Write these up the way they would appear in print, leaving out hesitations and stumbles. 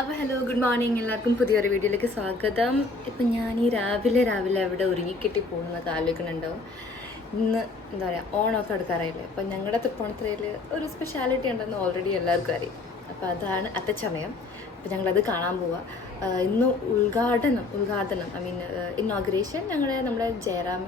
അപ്പോൾ hello good morning, എല്ലാവർക്കും പുതിയൊരു വീഡിയോയിലേക്ക് സ്വാഗതം. ഇപ്പം ഞാൻ ഈ രാവിലെ അവിടെ ഒരുങ്ങിക്കെട്ടി പോകുന്നതൊക്കെ ആലോചിക്കുന്നുണ്ടാവും. ഇന്ന് എന്താ പറയുക, ഓണമൊക്കെ എടുക്കാറായില്ലേ. അപ്പം ഞങ്ങളുടെ തൃപ്പൂണിത്തുറയിൽ ഒരു സ്പെഷ്യാലിറ്റി ഉണ്ടെന്ന് ഓൾറെഡി എല്ലാവർക്കും അറിയാം. അപ്പോൾ അതാണ് അത്തച്ചമയം. അപ്പോൾ ഞങ്ങളത് കാണാൻ പോവുക. ഇന്ന് ഉദ്ഘാടനം ഐ മീൻ ഇന്നോഗ്രേഷൻ നമ്മുടെ ജയറാം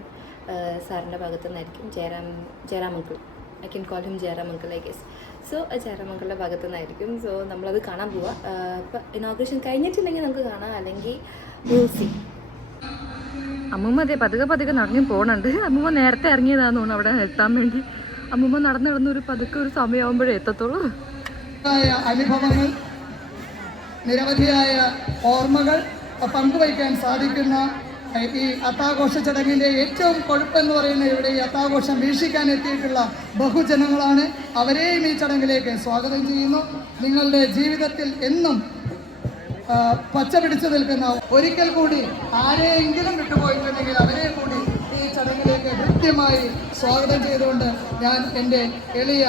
സാറിൻ്റെ ഭാഗത്തു നിന്നായിരിക്കും. Jayaram uncle, I can call him Jayaram uncle I guess. So Jayaram അങ്കിളുടെ ഭാഗത്തു നിന്നായിരിക്കും. സോ നമ്മളത് കാണാൻ പോവാം. ഇപ്പം ഇനോഗ്രേഷൻ കഴിഞ്ഞിട്ടുണ്ടെങ്കിൽ നമുക്ക് കാണാം, അല്ലെങ്കിൽ വിൽ സീ. അമ്മൂമ്മ അതെ പതുക്കെ നടന്നു പോകുന്നുണ്ട്. അമ്മൂമ്മ നേരത്തെ ഇറങ്ങിയതാന്ന് തോന്നുന്നു അവിടെ എത്താൻ വേണ്ടി. അമ്മൂമ്മ നടന്നൊരു പതുക്കെ ഒരു സമയമാകുമ്പോഴേ എത്തത്തുള്ളൂ. അനുഭവങ്ങൾ, നിരവധിയായ ഓർമ്മകൾ പങ്കുവയ്ക്കാൻ സാധിക്കുന്ന ഈ അത്താഘോഷ ചടങ്ങിൻ്റെ ഏറ്റവും കൊഴുപ്പെന്ന് പറയുന്നത് ഇവിടെ ഈ അത്താഘോഷം വീക്ഷിക്കാൻ എത്തിയിട്ടുള്ള ബഹുജനങ്ങളാണ്. അവരെയും ഈ ചടങ്ങിലേക്ക് സ്വാഗതം ചെയ്യുന്നു. നിങ്ങളുടെ ജീവിതത്തിൽ എന്നും പച്ച പിടിച്ചു നിൽക്കുന്ന, ഒരിക്കൽ കൂടി ആരെയെങ്കിലും വിട്ടുപോയിട്ടുണ്ടെങ്കിൽ അവരെ കൂടി ഈ ചടങ്ങിലേക്ക് കൃത്യമായി സ്വാഗതം ചെയ്തുകൊണ്ട് ഞാൻ എൻ്റെ എളിയ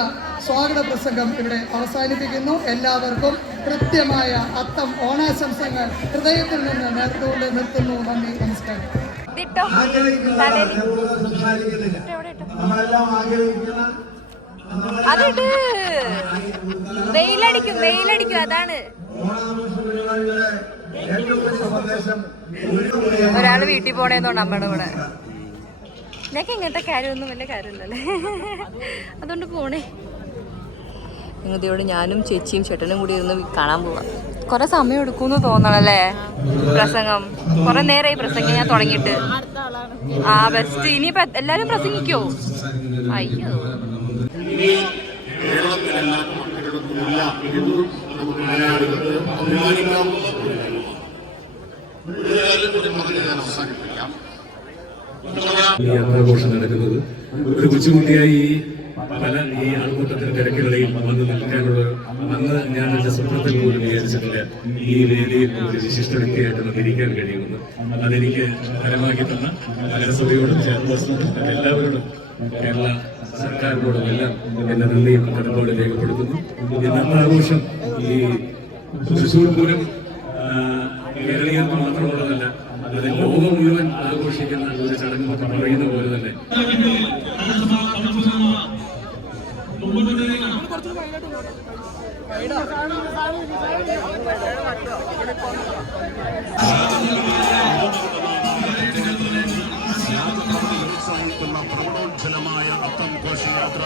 സ്വാഗത പ്രസംഗം ഇവിടെ അവസാനിപ്പിക്കുന്നു. എല്ലാവർക്കും കൃത്യമായ അത്തം ഓണാശംസകൾ ഹൃദയത്തിൽ നിന്ന് നേർത്തുകൊണ്ട് നിർത്തുന്നു. നന്ദി, നമസ്കാരം. അതിട്ട് വെയിലടിക്കും അതാണ്. ഒരാള് വീട്ടിൽ പോണേന്നോണ്ട് അമ്മയുടെ കൂടെ. ഞങ്ങൾക്ക് ഇങ്ങനത്തെ കാര്യമൊന്നും വലിയ കാര്യമില്ലല്ലേ, അതുകൊണ്ട് പോണേ. ഇങ്ങോട്ട് ഞാനും ചേച്ചിയും ചേട്ടനും കൂടി ഇരുന്ന് കാണാൻ പോവാം. കുറെ സമയം എടുക്കുമെന്ന് തോന്നണല്ലേ പ്രസംഗം. കുറെ നേരമായി പ്രസംഗം ഞാൻ തുടങ്ങിയിട്ട്. ആ ബെസ്റ്റ്. ഇനിയിപ്പോ എല്ലാരും പ്രസംഗിക്കോ? അയ്യോ, ഈ ആഘോഷം നടക്കുന്നത് ഒരു കൊച്ചുകുട്ടിയായി ഈ ആൾക്കൂട്ടത്തിന് തിരക്കുകളിൽ വന്ന് നിൽക്കാനുള്ള അന്ന് ഞാൻ എന്റെ സ്വപ്നത്തിൽ പോലും വിചാരിച്ചിട്ടില്ല ഈ വേദിയിൽ ഒരു വിശിഷ്ട വ്യക്തിയായിട്ട് നമുക്ക് ഇരിക്കാൻ കഴിയുമെന്ന്. അതെനിക്ക് ഫലമാക്കി തന്ന നഗരസഭയോടും ചെയർപേഴ്സണോടും എല്ലാവരോടും കേരള സർക്കാരിനോടും എല്ലാം എന്റെ നന്ദിയും കടപ്പാട് രേഖപ്പെടുത്തുന്നു. ഇന്നത്തെ ആഘോഷം ഈ തൃശ്ശൂർ പൂരം കേരളീയർക്ക് മാത്രമുള്ളതല്ല, അത് ലോകം മുഴുവൻ ആഘോഷിക്കുന്ന ഒരു ചടങ്ങ് പറയുന്ന പോലെ തന്നെ പ്രൗഢോജ്ജലമായ അത്തം ഘോഷയാത്ര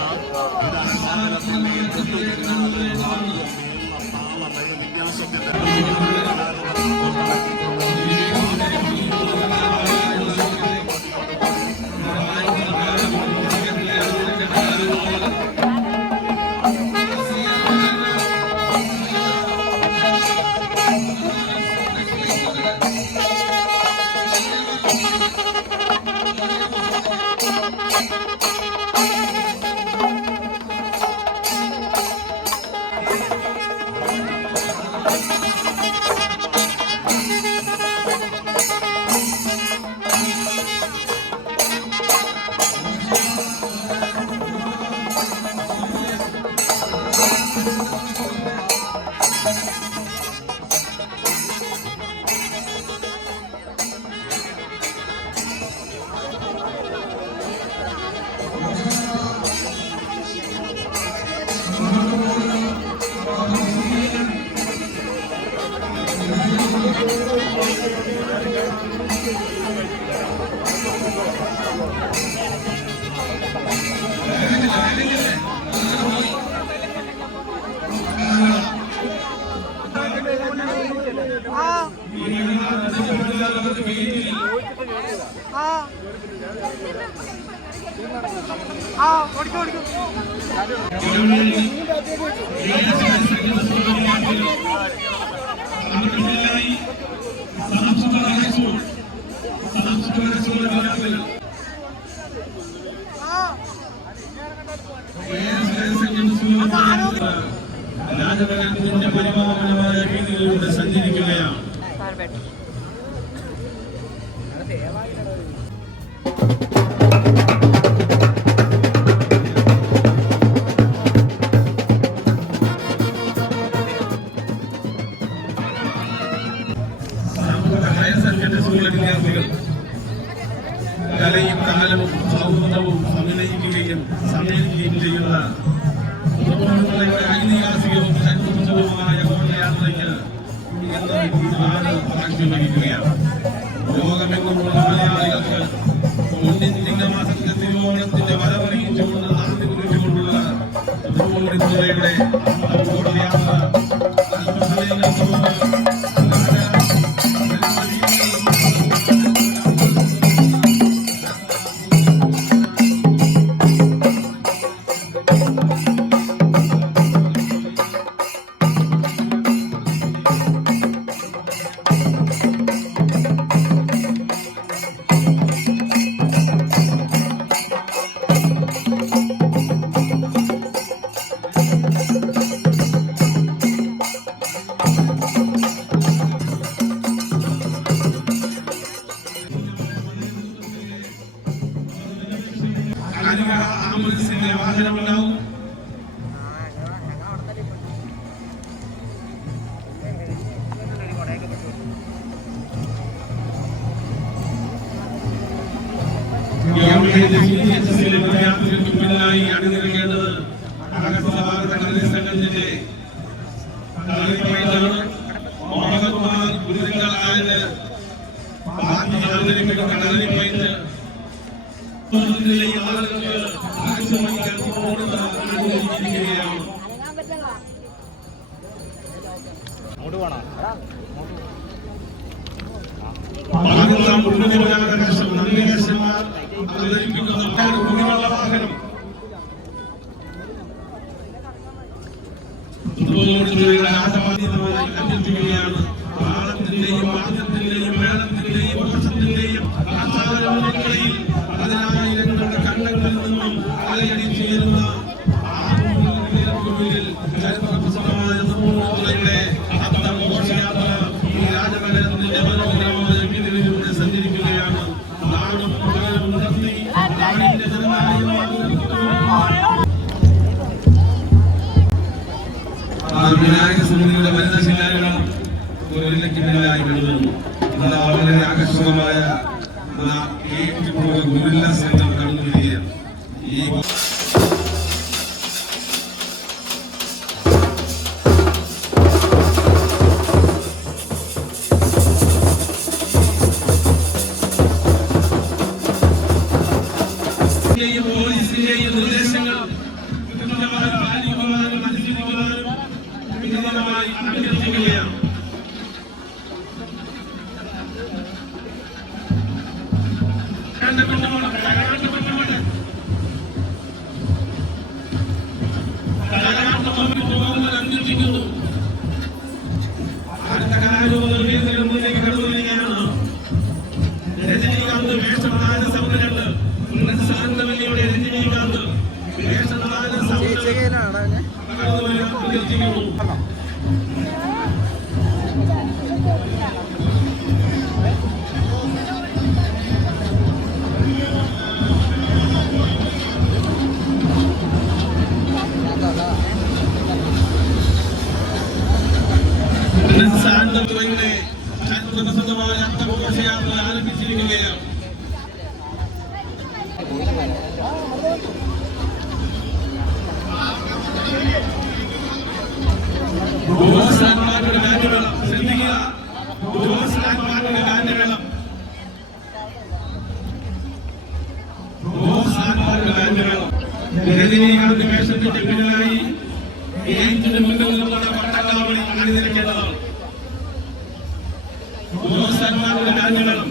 രാജഭരണത്തിന്റെ പരിപാലനമായ രീതിയിലൂടെ സഞ്ചരിക്കുകയാണ്. സ്കൂളിലെ വിദ്യാർത്ഥികൾ കലയും കാലവും സൗഹൃദവും സമ്മേളിക്കുകയും ചെയ്യുന്ന ഐതിഹാസികവും ചരിത്രപരവുമായ ഘോഷയാത്രയ്ക്ക് സാക്ഷ്യം വഹിക്കുകയാണ്. ലോകമെങ്ങുമുള്ള മലയാളികൾക്ക് മുന്നിൻ ചിങ്ങമാസത്തിന്റെ തിരുവോണത്തിന്റെ വരവറിയിച്ചുകൊണ്ട് നാന്ദി കുറിച്ചുകൊണ്ടുള്ള തിരുവോണത്തിന്റെ ഘോഷയാത്ര അല്പസമയങ്ങൾക്ക് മുമ്പ് ആംബുലൻസിന്റെ വാഹനമുണ്ടാവും. വിദ്യാർത്ഥികൾക്ക് പിന്നിലായി അണിനിരക്കേണ്ടത് അഗസ്ത്യ ഭാരത കളരി സംഘത്തിന്റെ കളിപ്പയറ്റാണ്. മോഹൻകുമാർ ഗുരുക്കളായത് ബാക്കി അവതരിപ്പിക്കുന്ന കളരിപ്പയറ്റ് ആളുകൾക്ക് ആവശ്യമായിരിക്കുകയാണ്. കുടിവെള്ള വാഹനം അഭ്യർത്ഥിക്കുകയാണ്. താളത്തിന്റെയും വാദ്യത്തിന്റെയും മേളത്തിന്റെയും ഘോഷത്തിന്റെയും ആചാരമുറകളിൽ പതിനായിരങ്ങളുടെ കണ്ണങ്ങളിൽ നിന്നും അലയടിച്ചുയരുന്ന ചരിത്രപ്രസിദ്ധമായ തിരുവോണത്തുറയുടെ ഘോഷയാത്ര ഈ രാജനഗരത്തിന്റെ മനോഹരമായ വീതികളിലൂടെ സഞ്ചരിക്കുകയാണ്. നാടും പ്രകടനം നടത്തി നാടിന്റെ ജനനായ വിനായക സമിതിയുടെ വനിതാ ശിലാരണം ഗുരുവിലേക്ക് പിന്നിലായി വരുന്നു. വളരെ ആകർഷകമായ ഗുരുല്ല സംഘം കടന്നു വരികയാണ്. ഈ പോലീസിന്റെയും നിർദ്ദേശങ്ങൾ കൃത്യമായി പാലിക്കുവാനും അനുസരിക്കുവാനും വിനീതമായി അഭ്യർത്ഥിക്കുകയാണ്. അഭ്യർത്ഥിക്കുന്നു. അടുത്ത കലാരൂപങ്ങളിലേക്ക് കടന്നു വരികയാണ്. രജനീകാന്ത് വേഷപ്രധാന സൗകര്യമുണ്ട്. ശാന്തവല്ലിയുടെ രജനീകാന്ത് വേഷപ്രധാന സൗകര്യം അഭ്യർത്ഥിക്കുന്നു. ശാന്തവല്ലിയുടെ ചരിത്രപ്രസിദ്ധമായ അർത്ഥഘോഷയാത്ര ആരംഭിച്ചിരിക്കുകയാണ്. രജനീകാന്ത് വേഷത്തിന്റെ പിന്നിലായി ഏറ്റിന് മുന്നിൽ നിന്നുള്ള പട്ടക്കാവണി അണിനിരക്കേണ്ടതാണ്. സന്മാരുടെ ഗാനങ്ങളും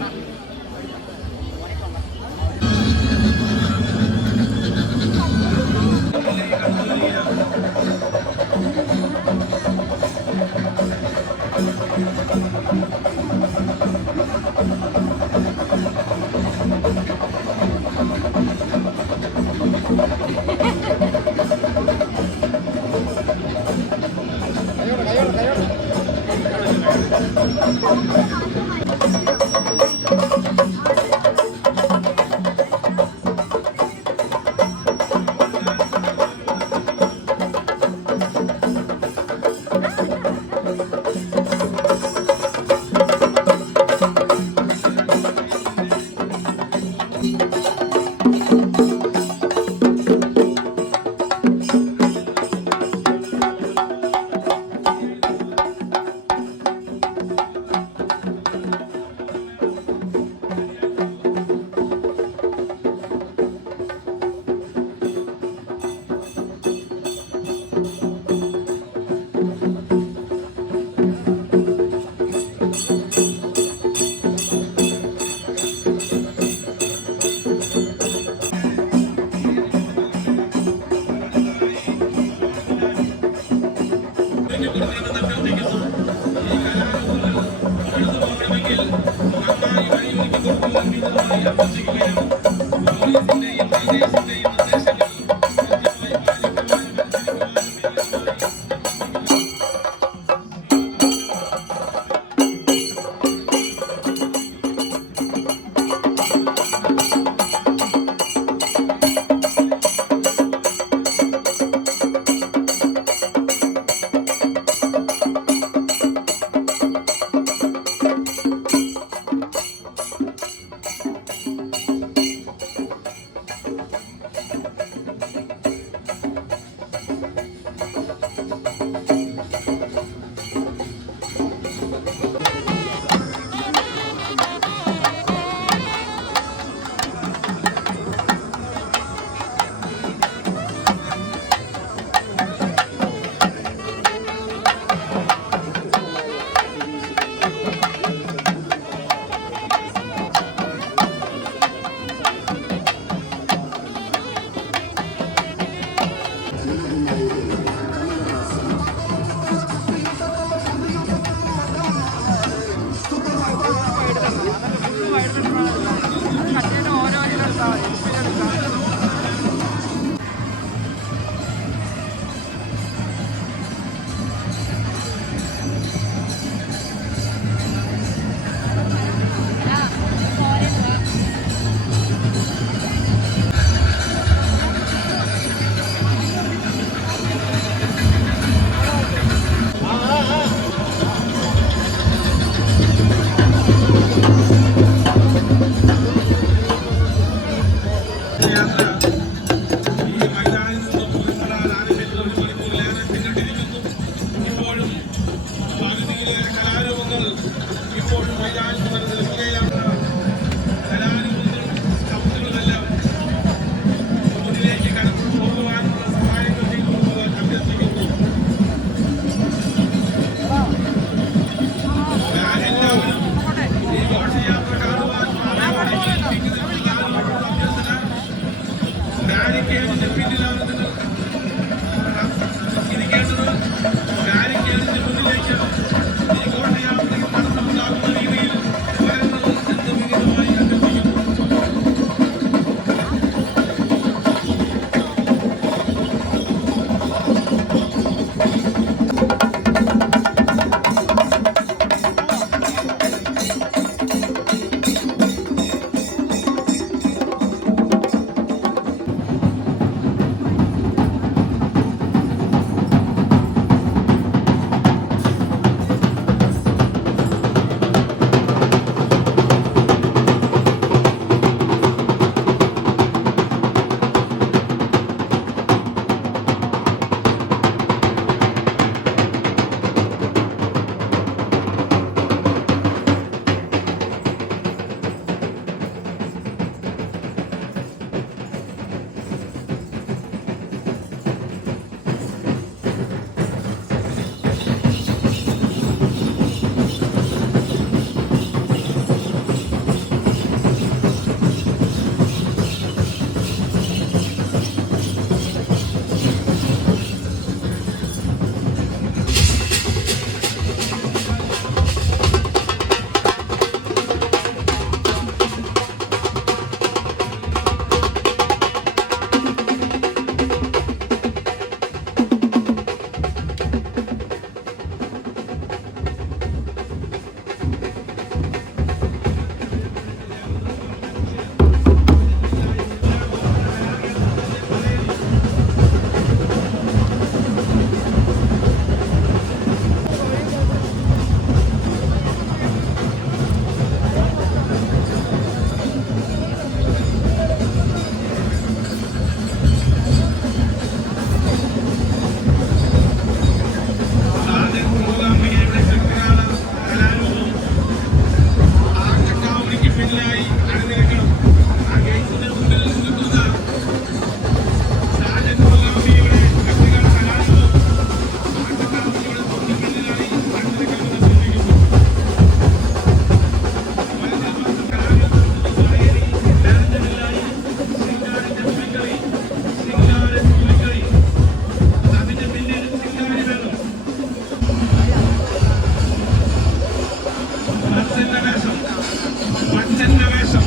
കയ്യോടെ വേഷം, പച്ചന്റെ വേഷം.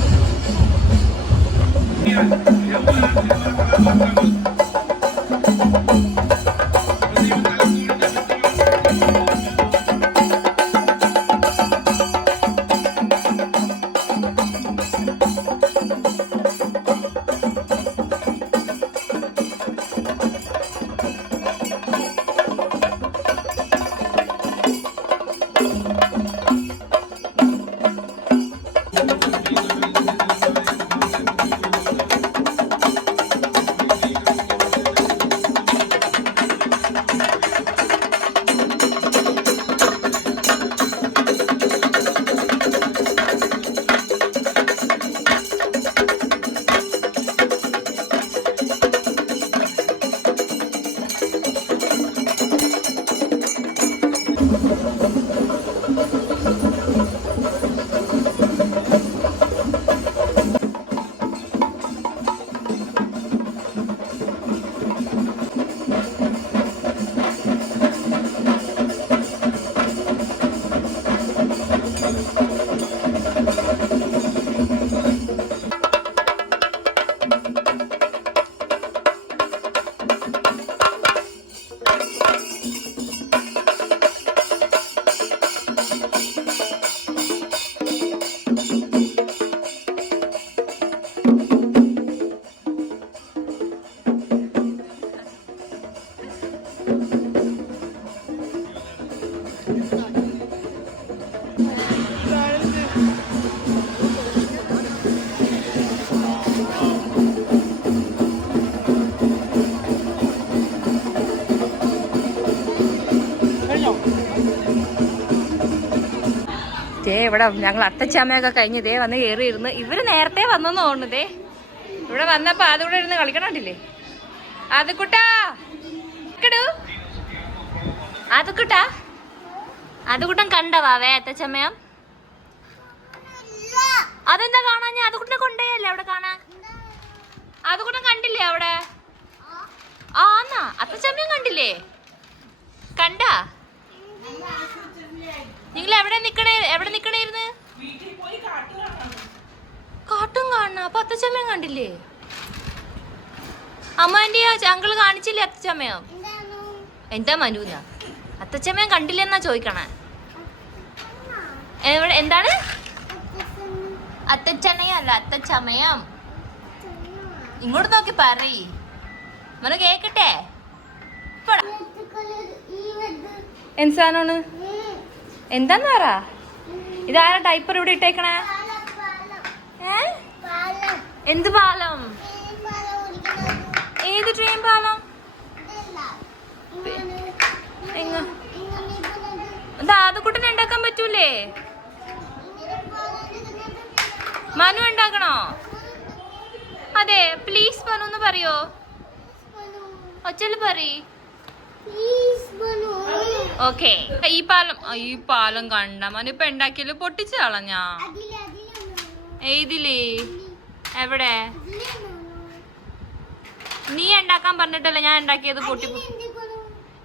ഇവിടെ ഞങ്ങൾ അത്തച്ചമ്മയൊക്കെ കഴിഞ്ഞ് ഇതേ വന്ന് കയറിയിരുന്ന് ഇവര് നേരത്തെ വന്നെന്ന് തോന്നുന്നതേ. ഇവിടെ വന്നപ്പോ അതുകൂടെ ഇരുന്ന് കളിക്കണണ്ടില്ലേ. അതുകുട്ടാ അതുകുട്ടൻ കണ്ടവാവേ അത്തച്ചമ്മയം? അതെന്താ കാണാൻ? ഞാൻ അതുകുട്ടനെ കൊണ്ടേയല്ലേ അവിടെ കാണാൻ. അതുകുട്ടൻ കണ്ടില്ലേ അവിടെ? ആന്നാ അത്തച്ചമ്മയും കണ്ടില്ലേ? കണ്ടാ? നിങ്ങൾ എവിടെ നിക്കണേരുന്ന്? കാട്ടും കാണണ. അപ്പൊ അത്തച്ചമ്മയും കണ്ടില്ലേ? അമ്മേന്റെ അങ്കിള് കാണിച്ചില്ലേ അത്തച്ചമ്മയോ? എന്താ മനുവിനാ? അത്തച്ചമ്മയും കണ്ടില്ലെന്നാ ചോദിക്കണേ. എവിടെ എന്താണ്? അത്തച്ചമയല്ല അത്തച്ചമയം. ഇങ്ങോട്ട് നോക്കി പറയ് മനു കേക്കട്ടെ. എന്ത് സാധനമാണ്? എന്താന്ന് പറ. ഇതാരാ ഡൈപ്പർ ഇവിടെ ഇട്ടേക്കണേ? എന്ത് പാലം? ഏത് ട്രെയിൻ പാലം? ദാതുക്കുട്ടനെ ഉണ്ടാക്കാൻ പറ്റൂലേ? മനു ഉണ്ടാക്കണോ? അതെ പ്ലീസ് മനു എന്ന് പറയോ? ഒച്ചല് പറയ്. ഓക്കെ. ഈ പാലം കണ്ട മനു ഇപ്പൊ ഉണ്ടാക്കിയല്ലോ പൊട്ടിച്ചു കളഞ്ഞാ. ഏതിലേ? എവിടെ? നീ ഉണ്ടാക്കാൻ പറഞ്ഞിട്ടല്ല ഞാൻ ഉണ്ടാക്കിയത്. പൊട്ടി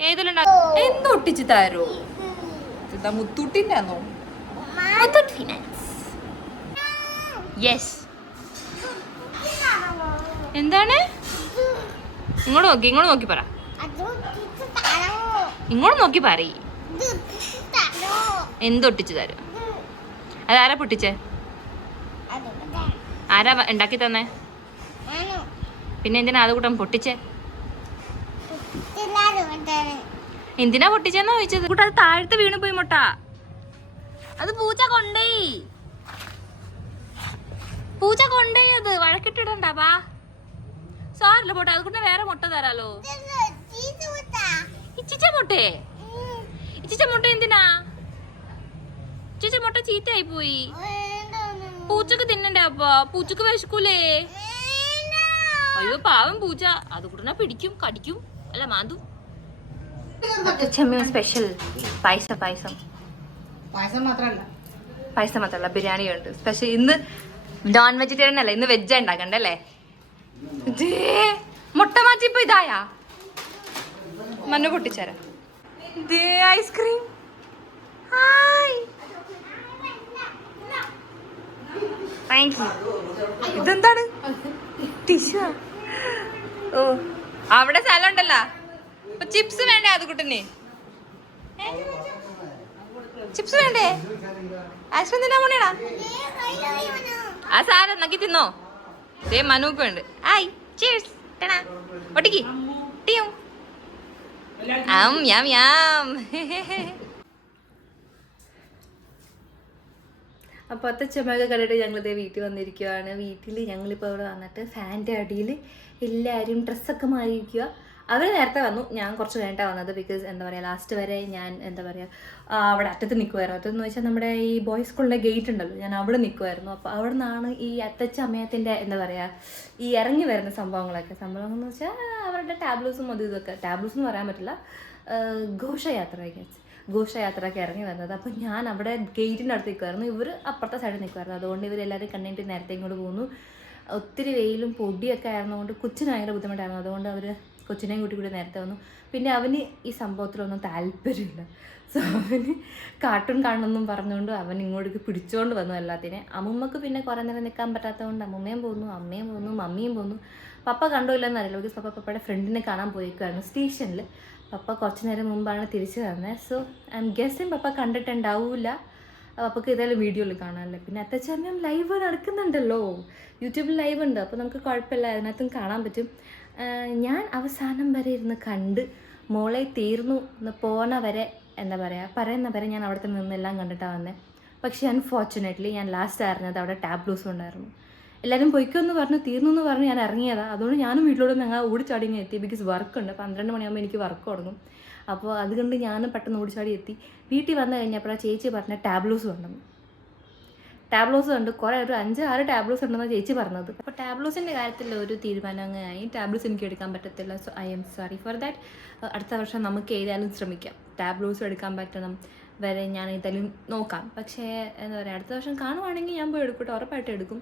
ഏതിലുണ്ടാ? എന്തൊട്ടിച്ചു തരോ? മുത്തൂട്ടിന്റെ യെസ്. എന്താണ്? ഇങ്ങോട്ട് നോക്കി പറ. ഇങ്ങോട്ട് നോക്കി പറയ്. എന്തൊട്ടിച്ചു തരും? അതാരാ പൊട്ടിച്ചേ? ആരാ ഉണ്ടാക്കി തന്നെ? പിന്നെ എന്തിനാ അത് കൂട്ടം പൊട്ടിച്ചേ? എന്തിനാ പൊട്ടിച്ചെന്നാ ചോദിച്ചത്. കൂട്ട അത് താഴത്ത് വീണു പോയി മുട്ട. അത് പൂച്ച കൊണ്ടേ അത് വഴക്കിട്ടിടണ്ടാ. സാറില്ല പോട്ടെ. അതുകൊണ്ട് വേറെ മുട്ട തരാലോ. ഇച്ചിച്ച മുട്ട എന്തിനാ? ഇച്ചിച്ച മുട്ട ചീത്തയായി പോയി. പൂച്ചക്ക് തിന്നണ്ടേ? അപ്പാ പൂച്ചക്ക് വിശക്കൂലേ? അയ്യോ പാവം പൂച്ച. അത് കൂടെ പിടിക്കും കടിക്കും അല്ല മാന്തും. സ്പെഷ്യൽ പായസം മാത്രല്ല ബിരിയാണി ഉണ്ട് സ്പെഷ്യൽ. ഇന്ന് നോൺ വെജിറ്റേറിയൻ അല്ല, ഇന്ന് വെജ് ഉണ്ടാക്കണ്ടല്ലേ. മുട്ട മാറ്റിപ്പോ ഇതായാ മണ്ണു പൊട്ടിച്ചേരാ. Ice cream thank you. ഇതെന്താണ് ടിഷ്യൂ? ഓ അവിടെ സ്ഥലം ഉണ്ടല്ലോ. ഇപ്പൊ ചിപ്സ് വേണ്ടേ അത് കുട്ടന്? ചിപ്സ് വേണ്ടേ? ഐസ്ക്രീം തിന്നാൻ പോണേടാ. ആ സാധനം നക്കി തിന്നോ. ദേ മനുക്ക് ഉണ്ട്. ആയി cheers. ടടാ ഒട്ടിക്ക് ടിയും യാം യാം. അപ്പോൾ അത്തച്ചമ്മയൊക്കെ കണ്ടിട്ട് ഞങ്ങളിതേ വീട്ടിൽ വന്നിരിക്കുകയാണ്. വീട്ടിൽ ഞങ്ങളിപ്പോൾ ഇവിടെ വന്നിട്ട് ഫാൻ്റെ അടിയിൽ എല്ലാവരും ഡ്രസ്സൊക്കെ മാറിയിരിക്കുക. അവർ നേരത്തെ വന്നു, ഞാൻ കുറച്ച് കഴിഞ്ഞിട്ടാണ് വന്നത്. ബിക്കോസ് എന്താ പറയുക, ലാസ്റ്റ് വരെ ഞാൻ എന്താ പറയുക അവിടെ അറ്റത്ത് നിൽക്കുമായിരുന്നു. അറ്റത്തെന്ന് വെച്ചാൽ നമ്മുടെ ഈ ബോയ്സ് സ്കൂളിൻ്റെ ഗേറ്റ് ഉണ്ടല്ലോ, ഞാൻ അവിടെ നിൽക്കുമായിരുന്നു. അപ്പോൾ അവിടെ നിന്നാണ് ഈ അത്തച്ചമ്മയത്തിൻ്റെ എന്താ പറയുക ഈ ഇറങ്ങി വരുന്ന സംഭവങ്ങളൊക്കെ. സംഭവം എന്ന് വെച്ചാൽ അവരുടെ ടാബ്ലൂസും അതും ഇതൊക്കെ, ടാബ്ലൂസ് എന്ന് പറയാൻ പറ്റില്ല, ഘോഷയാത്രയൊക്കെ ഇറങ്ങി വന്നത്. അപ്പോൾ ഞാൻ അവിടെ ഗേറ്റിൻ്റെ അടുത്ത് നിൽക്കുമായിരുന്നു, ഇവർ അപ്പുറത്തെ സൈഡിൽ നിൽക്കുമായിരുന്നു. അതുകൊണ്ട് ഇവരെല്ലാവരും കണ്ടിട്ട് നേരത്തെ ഇങ്ങോട്ട് പോകുന്നു. ഒത്തിരി വെയിലും പൊടിയൊക്കെ ആയിരുന്നതുകൊണ്ട് കൊച്ചിന് ഭയങ്കര ബുദ്ധിമുട്ടായിരുന്നു. അതുകൊണ്ട് അവർ കൊച്ചിനെയും കൂട്ടി നേരത്തെ വന്നു. പിന്നെ അവന് ഈ സംഭവത്തിലൊന്നും താല്പര്യമില്ല. സോ അവന് കാർട്ടൂൺ കാണണമെന്നും പറഞ്ഞുകൊണ്ട് അവൻ ഇങ്ങോട്ടേക്ക് പിടിച്ചുകൊണ്ട് വന്നു എല്ലാത്തിനെ. അമ്മുമ്മക്ക് പിന്നെ കുറേ നേരം നിൽക്കാൻ പറ്റാത്തതുകൊണ്ട് അമ്മുമ്മയും പോകുന്നു, അമ്മയും പോകുന്നു, മമ്മിയും പോകുന്നു. പപ്പ കണ്ടില്ലെന്ന് അറിയില്ല, ബിക്കോസ് പപ്പയുടെ ഫ്രണ്ടിനെ കാണാൻ പോയേക്കായിരുന്നു സ്റ്റേഷനിൽ. പപ്പ കുറച്ച് നേരം മുമ്പാണ് തിരിച്ചു തന്നത്. സോ ഐ എം ഗെസ്സിങ് പപ്പ കണ്ടിട്ടുണ്ടാവില്ല. പപ്പക്ക് ഇതായാലും വീഡിയോയിൽ കാണാമല്ലേ. പിന്നെ അത്തച്ചമ്മയും ലൈവ് നടക്കുന്നുണ്ടല്ലോ, യൂട്യൂബിൽ ലൈവ് ഉണ്ട്. അപ്പോൾ നമുക്ക് കുഴപ്പമില്ല, അതിനകത്തും കാണാൻ പറ്റും. ഞാൻ അവസാനം വരെ ഇരുന്ന് കണ്ട് മോളെ തീർന്നു എന്ന് പോണ വരെ എന്താ പറയുക പറയുന്ന വരെ ഞാൻ അവിടെ നിന്നെല്ലാം കണ്ടിട്ടാണ് വന്നത്. പക്ഷേ അൺഫോർച്ചുനേറ്റ്ലി ഞാൻ ലാസ്റ്റ് അറിഞ്ഞത് അവിടെ ടാബ്ലൂസും ഉണ്ടായിരുന്നു. എല്ലാവരും പൊയ്ക്കുമെന്ന് പറഞ്ഞ് തീർന്നു എന്ന് പറഞ്ഞ് ഞാൻ ഇറങ്ങിയതാണ്. അതുകൊണ്ട് ഞാനും വീട്ടിലോട്ട് ഞങ്ങൾ ഓടിച്ചാടി ഇങ്ങനെ എത്തി. ബിക്കോസ് വർക്കുണ്ട്, 12 മണിയാകുമ്പോൾ എനിക്ക് വർക്ക് തുടങ്ങും. അപ്പോൾ അതുകൊണ്ട് ഞാനും പെട്ടെന്ന് ഓടിച്ചാടി എത്തി. വീട്ടിൽ വന്നു കഴിഞ്ഞപ്പോഴാണ് ചേച്ചി പറഞ്ഞ ടാബ്ലൂസ് ഉണ്ടെന്ന്. ടാബ്ലൂസ് ഉണ്ട്, കുറേ ഒരു 5-6 ടാബ്ലൂസ് ഉണ്ടെന്നാണ് ചേച്ചി പറഞ്ഞത്. അപ്പോൾ ടാബ്ലൂസിൻ്റെ കാര്യത്തിൽ ഒരു തീരുമാനം അങ്ങനെയായി. ടാബ്ലൂസ് എനിക്ക് എടുക്കാൻ പറ്റത്തില്ല. So I am sorry for that. അടുത്ത വർഷം നമുക്ക് ഏതായാലും ശ്രമിക്കാം. ടാബ്ലൂസ് എടുക്കാൻ പറ്റണം വരെ ഞാൻ ഏതായാലും നോക്കാം. പക്ഷേ എന്താ പറയുക, അടുത്ത വർഷം കാണുവാണെങ്കിൽ ഞാൻ പോയി എടുക്കട്ടെ, ഉറപ്പായിട്ട് എടുക്കും.